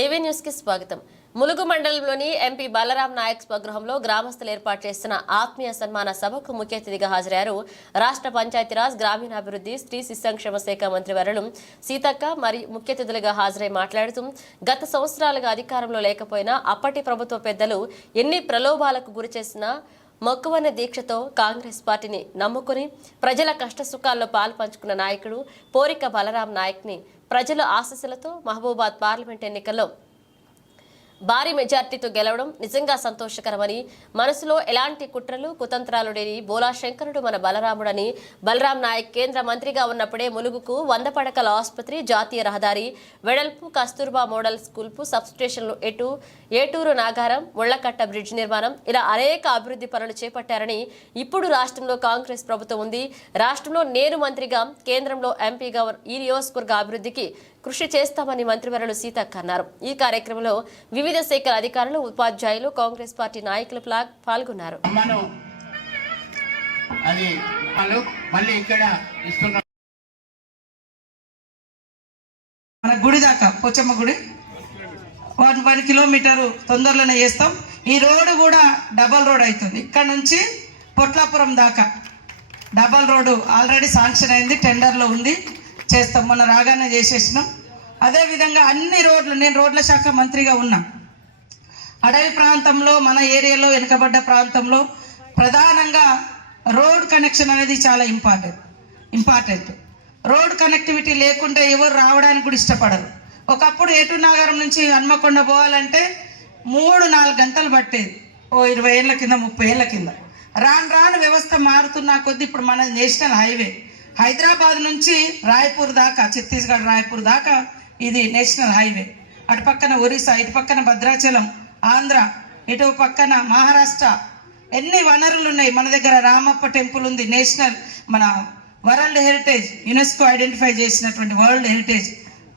ఏవీ న్యూస్కి స్వాగతం. ములుగు మండలంలోని ఎంపీ బలరాం నాయక్ స్వగృహంలో గ్రామస్తులు ఏర్పాటు చేసిన ఆత్మీయ సన్మాన సభకు ముఖ్య అతిథిగా హాజరయ్యారు. రాష్ట్ర పంచాయతీరాజ్ గ్రామీణాభివృద్ధి స్త్రీ శిశు సంక్షేమ శాఖ మంత్రి వరలు సీతక్క మరి ముఖ్య అతిథులుగా హాజరై మాట్లాడుతూ గత సంవత్సరాలుగా అధికారంలో లేకపోయినా అప్పటి ప్రభుత్వ పెద్దలు ఎన్ని ప్రలోభాలకు గురి చేసినా మొక్కువన్న దీక్షతో కాంగ్రెస్ పార్టీని నమ్ముకుని ప్రజల కష్టసుఖాల్లో పాలు పంచుకున్న నాయకుడు పోరిక బలరాం నాయక్ని ప్రజల ఆశస్సులతో మహబూబాద్ పార్లమెంట్ ఎన్నికల్లో భారీ మెజార్టీతో గెలవడం నిజంగా సంతోషకరమని మనసులో ఎలాంటి కుట్రలు కుతంత్రాలు లేని బోలా శంకరుడు మన బలరాముడని బలరాం నాయక్ కేంద్ర మంత్రిగా ఉన్నప్పుడే ములుగుకు వంద పడకల ఆసుపత్రి జాతీయ రహదారి వెడల్పు కస్తూర్బా మోడల్ స్కూల్పు సబ్స్టేషన్లు ఎటు ఏటూరు నాగారం ముళ్ళకట్ట బ్రిడ్జ్ నిర్మాణం ఇలా అనేక అభివృద్ధి పనులు చేపట్టారని ఇప్పుడు రాష్ట్రంలో కాంగ్రెస్ ప్రభుత్వం ఉంది. రాష్ట్రంలో నేను మంత్రిగా కేంద్రంలో ఎంపీగా ఈ నియోజకవర్గ అభివృద్ధికి కృషి చేస్తామని మంత్రివర్యులు సీతక్క అన్నారు. ఈ కార్యక్రమంలో వివిధ శాఖల అధికారులు ఉపాధ్యాయులు కాంగ్రెస్ పార్టీ నాయకులు ప్లా- పాల్గొన్నారు. మన గుడి దాకా పోచమ్మ గుడి. వన్ వన్ కిలోమీటర్ తొందరలోనే చేస్తాం. ఈ రోడ్డు కూడా డబల్ రోడ్ అవుతుంది. ఇక్కడ నుంచి పొట్లాపురం దాకా డబల్ రోడ్డు ఆల్రెడీ శాంక్షన్ అయింది టెండర్లో ఉంది. చేస్తాం. మొన్న రాగానే చేసేసినాం. అదేవిధంగా అన్ని రోడ్లు నేను రోడ్ల శాఖ మంత్రిగా ఉన్నా. అడవి ప్రాంతంలో మన ఏరియాలో వెనుకబడ్డ ప్రాంతంలో ప్రధానంగా రోడ్ కనెక్షన్ అనేది చాలా ఇంపార్టెంట్. ఇంపార్టెంట్. రోడ్ కనెక్టివిటీ లేకుంటే ఎవరు రావడానికి కూడా ఇష్టపడరు. ఒకప్పుడు ఏటు నగరం నుంచి హన్మకొండ పోవాలంటే మూడు నాలుగు గంటలు పట్టేది. ఓ ఇరవై ఏళ్ళ కింద ముప్పై ఏళ్ళ కింద. రాను రాను వ్యవస్థ మారుతున్న కొద్ది ఇప్పుడు మన నేషనల్ హైవే. హైదరాబాద్ నుంచి రాయ్పూర్ దాకా ఛత్తీస్గఢ్ రాయ్పూర్ దాకా ఇది నేషనల్ హైవే. అటు పక్కన ఒరిస్సా ఇటు పక్కన భద్రాచలం ఆంధ్ర ఇటు పక్కన మహారాష్ట్ర. ఎన్ని వనరులు ఉన్నాయి మన దగ్గర. రామప్ప టెంపుల్ ఉంది. నేషనల్ మన వరల్డ్ హెరిటేజ్ యునెస్కో ఐడెంటిఫై చేసినటువంటి world heritage.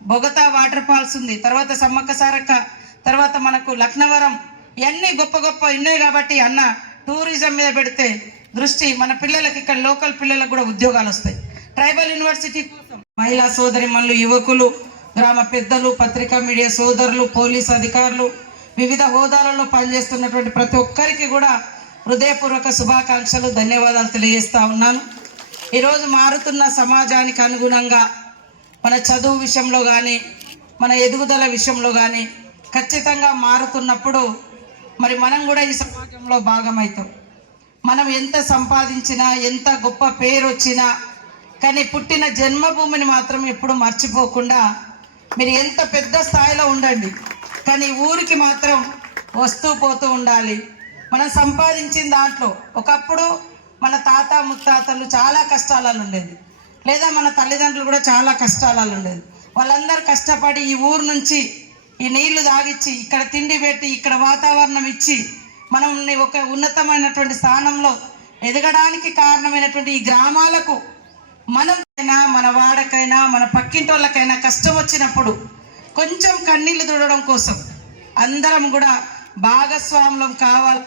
Bogatha water falls ఉంది. తర్వాత సమ్మక్క సారక్క తర్వాత మనకు లక్నవరం. ఇవన్నీ గొప్ప గొప్ప ఉన్నాయి కాబట్టి అన్న టూరిజం మీద పెడితే దృష్టి మన పిల్లలకి ఇక్కడ లోకల్ పిల్లలకు కూడా ఉద్యోగాలు వస్తాయి. ట్రైబల్ యూనివర్సిటీ కోసం మహిళా సోదరిమణులు యువకులు గ్రామ పెద్దలు పత్రికా మీడియా సోదరులు పోలీస్ అధికారులు వివిధ హోదాలలో పనిచేస్తున్నటువంటి ప్రతి ఒక్కరికి కూడా హృదయపూర్వక శుభాకాంక్షలు ధన్యవాదాలు తెలియజేస్తా ఉన్నాను. ఈరోజు మారుతున్న సమాజానికి అనుగుణంగా మన చదువు విషయంలో కానీ మన ఎదుగుదల విషయంలో కానీ ఖచ్చితంగా మారుతున్నప్పుడు మరి మనం కూడా ఈ సమాజంలో భాగమవుతాం మనం ఎంత సంపాదించినా ఎంత గొప్ప పేరు వచ్చినా కానీ పుట్టిన జన్మభూమిని మాత్రం ఎప్పుడు మర్చిపోకుండా మీరు ఎంత పెద్ద స్థాయిలో ఉండండి. కానీ ఊరికి మాత్రం వస్తూ పోతూ ఉండాలి. మనం సంపాదించిన దాంట్లో ఒకప్పుడు మన తాత ముత్తాతలు చాలా కష్టాలలో ఉండేది. లేదా మన తల్లిదండ్రులు కూడా చాలా కష్టాలలో ఉండేది. వాళ్ళందరూ కష్టపడి ఈ ఊరు నుంచి ఈ నీళ్ళు తాగిచ్చి ఇక్కడ తిండి పెట్టి ఇక్కడ వాతావరణం ఇచ్చి మనం ఒక ఉన్నతమైనటువంటి స్థానంలో ఎదగడానికి కారణమైనటువంటి ఈ గ్రామాలకు మనకైనా మన వాడకైనా మన పక్కింటి వాళ్ళకైనా కష్టం వచ్చినప్పుడు కొంచెం కన్నీళ్ళు తుడడం కోసం అందరం కూడా భాగస్వాములం కావాలి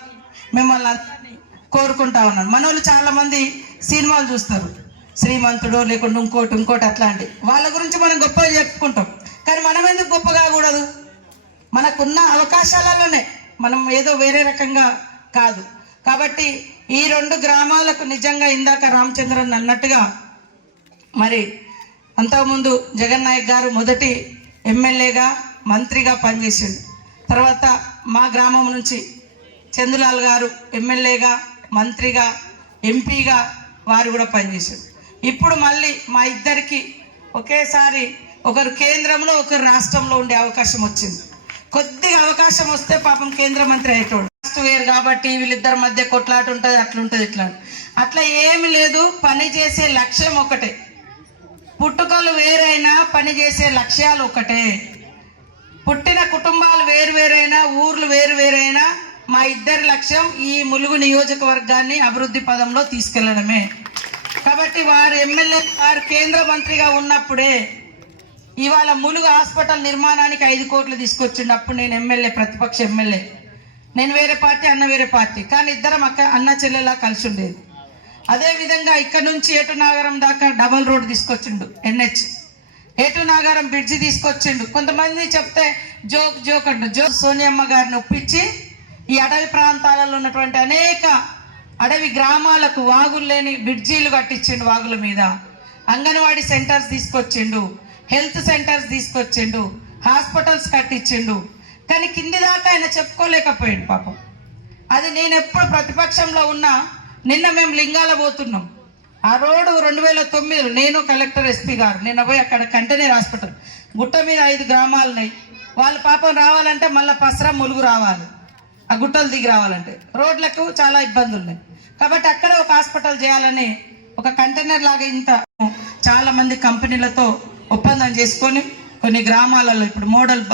మిమ్మల్ని కోరుకుంటా ఉన్నాను. మనోళ్ళు చాలామంది చాలా మంది సినిమాలు చూస్తారు. శ్రీమంతుడు లేకుంటే ఇంకోటి ఇంకోటి అట్లాంటి. వాళ్ళ గురించి మనం గొప్పగా చెప్పుకుంటాం. కానీ మనం ఎందుకు గొప్ప కాకూడదు? మనకున్న అవకాశాలలోనే మనం ఏదో వేరే రకంగా కాదు. కాబట్టి ఈ రెండు గ్రామాలకు నిజంగా ఇందాక రామచంద్రన్ అన్నట్టుగా మరి అంతకుముందు జగన్ నాయక్ గారు మొదటి ఎమ్మెల్యేగా మంత్రిగా పనిచేసిండు. తర్వాత మా గ్రామం నుంచి చందులాల్ గారు ఎమ్మెల్యేగా మంత్రిగా ఎంపీగా వారు కూడా పనిచేశారు ఇప్పుడు మళ్ళీ మా ఇద్దరికి ఒకేసారి ఒకరు కేంద్రంలో ఒకరు రాష్ట్రంలో ఉండే అవకాశం వచ్చింది. కొద్దిగా అవకాశం వస్తే పాపం కేంద్ర మంత్రి అయ్యేటోడు. ఫస్ట్ వేరు కాబట్టి వీళ్ళిద్దరి మధ్య కొట్లాట ఉంటుంది అట్లుంటుంది ఇట్లా అట్లా ఏమి లేదు పని చేసే లక్ష్యం ఒకటే. పుట్టుకలు వేరైనా పని చేసే లక్ష్యాలు ఒకటే. పుట్టిన కుటుంబాలు వేరు వేరైనా ఊర్లు వేరు వేరైనా మా ఇద్దరి లక్ష్యం ఈ ములుగు నియోజకవర్గాన్ని అభివృద్ధి పదంలో తీసుకెళ్ళడమే. కాబట్టి వారు ఎమ్మెల్యే వారు కేంద్ర మంత్రిగా ఉన్నప్పుడే ఇవాళ ములుగు హాస్పిటల్ నిర్మాణానికి ఐదు కోట్లు తీసుకొచ్చిండు. అప్పుడు నేను ఎమ్మెల్యే ప్రతిపక్ష ఎమ్మెల్యే. నేను వేరే పార్టీ అన్న వేరే పార్టీ. కానీ ఇద్దరం అక్క అన్న చెల్లెలా కలిసి ఉండేది. అదే విధంగా ఇక్కడ నుంచి ఏటు నాగరం దాకా డబల్ రోడ్ తీసుకొచ్చిండు ఎన్హెచ్. ఏటు నాగారం బ్రిడ్జి తీసుకొచ్చిండు. కొంతమంది చెప్తే జోక్ జోక్ అంట. జోక్ సోనియమ్మ గారిని ఒప్పించి ఈ అడవి ప్రాంతాలలో ఉన్నటువంటి అనేక అడవి గ్రామాలకు వాగులు లేని బ్రిడ్జీలు కట్టించిండు వాగుల మీద. అంగన్వాడీ సెంటర్స్ తీసుకొచ్చిండు హెల్త్ సెంటర్స్ తీసుకొచ్చిండు హాస్పిటల్స్ కట్టించిండు. కానీ కింది దాకా ఆయన చెప్పుకోలేకపోయాడు పాపం. అది నేను ఎప్పుడు ప్రతిపక్షంలో ఉన్నా నిన్న మేము లింగాల పోతున్నాం. ఆ రోడ్డు రెండు వేల తొమ్మిదిలో నేను కలెక్టర్ ఎస్పీ గారు. నిన్న పోయి అక్కడ కంటైనర్ హాస్పిటల్. గుట్ట మీద ఐదు గ్రామాలు ఉన్నాయి. వాళ్ళ పాపం రావాలంటే మళ్ళీ పసరా ములుగు రావాలి. ఆ గుట్టలు దిగి రావాలంటే. రోడ్లకు చాలా ఇబ్బందులు ఉన్నాయి. కాబట్టి అక్కడ ఒక హాస్పిటల్ చేయాలని ఒక కంటైనర్ లాగా ఇంత చాలా మంది కంపెనీలతో ఒప్పందం చేసుకొని కొన్ని గ్రామాలలో ఇప్పుడు model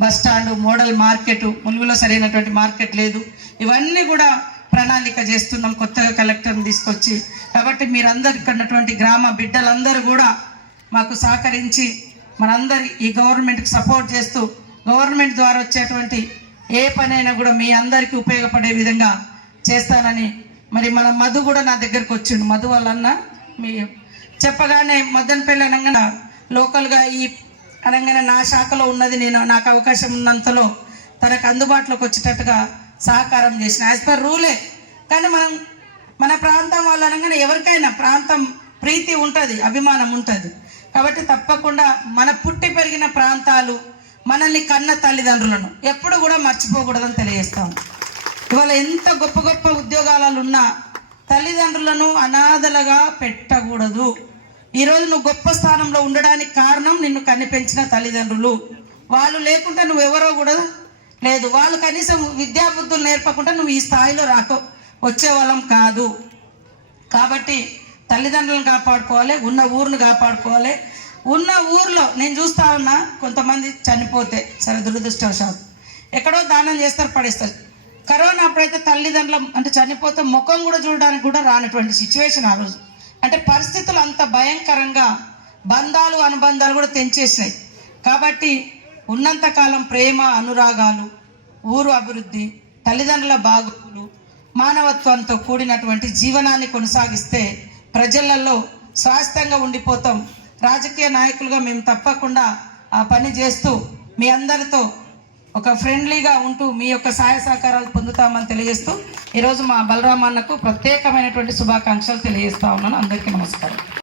bus stand model market ములుగులో సరైనటువంటి మార్కెట్ లేదు. ఇవన్నీ కూడా ప్రణాళిక చేస్తున్నాం కొత్తగా కలెక్టర్ని తీసుకొచ్చి. కాబట్టి మీరందరు ఇక్కడ ఉన్నటువంటి గ్రామ బిడ్డలందరూ కూడా మాకు సహకరించి మనందరి ఈ గవర్నమెంట్కి సపోర్ట్ చేస్తూ గవర్నమెంట్ ద్వారా వచ్చేటువంటి ఏ పనైనా కూడా మీ అందరికీ ఉపయోగపడే విధంగా చేస్తానని మరి మన మధు కూడా నా దగ్గరకు వచ్చిండు. మధు వాళ్ళన్న మీ చెప్పగానే మదనపల్లి అనగానే లోకల్గా ఈ అనగానే నా శాఖలో ఉన్నది నేను నాకు అవకాశం ఉన్నంతలో తనకు అందుబాటులోకి వచ్చేటట్టుగా సహకారం చేసిన యాజ్ పర్ రూలే కానీ మనం మన ప్రాంతం వాళ్ళు అనగానే ఎవరికైనా ప్రాంతం ప్రీతి ఉంటుంది అభిమానం ఉంటుంది. కాబట్టి తప్పకుండా మన పుట్టి పెరిగిన ప్రాంతాలు మనల్ని కన్న తల్లిదండ్రులను ఎప్పుడు కూడా మర్చిపోకూడదని తెలియజేస్తాం. ఇవాళ ఎంత గొప్ప గొప్ప ఉద్యోగాలలో ఉన్నా తల్లిదండ్రులను అనాథలుగా పెట్టకూడదు. ఈరోజు నువ్వు గొప్ప స్థానంలో ఉండడానికి కారణం నిన్ను కన్ని పెంచిన తల్లిదండ్రులు. వాళ్ళు లేకుండా నువ్వు ఎవరో కూడా లేదు వాళ్ళు కనీసం విద్యాబుద్ధులు నేర్పకుండా నువ్వు ఈ స్థాయిలో రాక. వచ్చేవాళ్ళం కాదు. కాబట్టి తల్లిదండ్రులను కాపాడుకోవాలి ఉన్న ఊరును కాపాడుకోవాలి. ఉన్న ఊర్లో నేను చూస్తా ఉన్నా కొంతమంది చనిపోతే సరే దురదృష్టవశాత్తు. ఎక్కడో దానం చేస్తారు పడేస్తారు. కరోనా అప్పుడైతే తల్లిదండ్రుల అంటే చనిపోతే ముఖం కూడా చూడడానికి కూడా రానటువంటి సిచ్యువేషన్ ఆ రోజు. అంటే పరిస్థితులు అంత భయంకరంగా బంధాలు అనుబంధాలు కూడా తెంచేసినాయి. కాబట్టి ఉన్నంతకాలం ప్రేమ అనురాగాలు ఊరు అభివృద్ధి తల్లిదండ్రుల బాగులు మానవత్వంతో కూడినటువంటి జీవనాన్ని కొనసాగిస్తే ప్రజలలో స్వాస్థ్యంగా ఉండిపోతాం. రాజకీయ నాయకులుగా మేము తప్పకుండా ఆ పని చేస్తూ మీ అందరితో ఒక ఫ్రెండ్లీగా ఉంటూ మీ యొక్క సహాయ సహకారాలు పొందుతామని తెలియజేస్తూ ఈరోజు మా బలరామన్నకు ప్రత్యేకమైనటువంటి శుభాకాంక్షలు తెలియజేస్తా ఉన్నాను. అందరికీ నమస్కారం.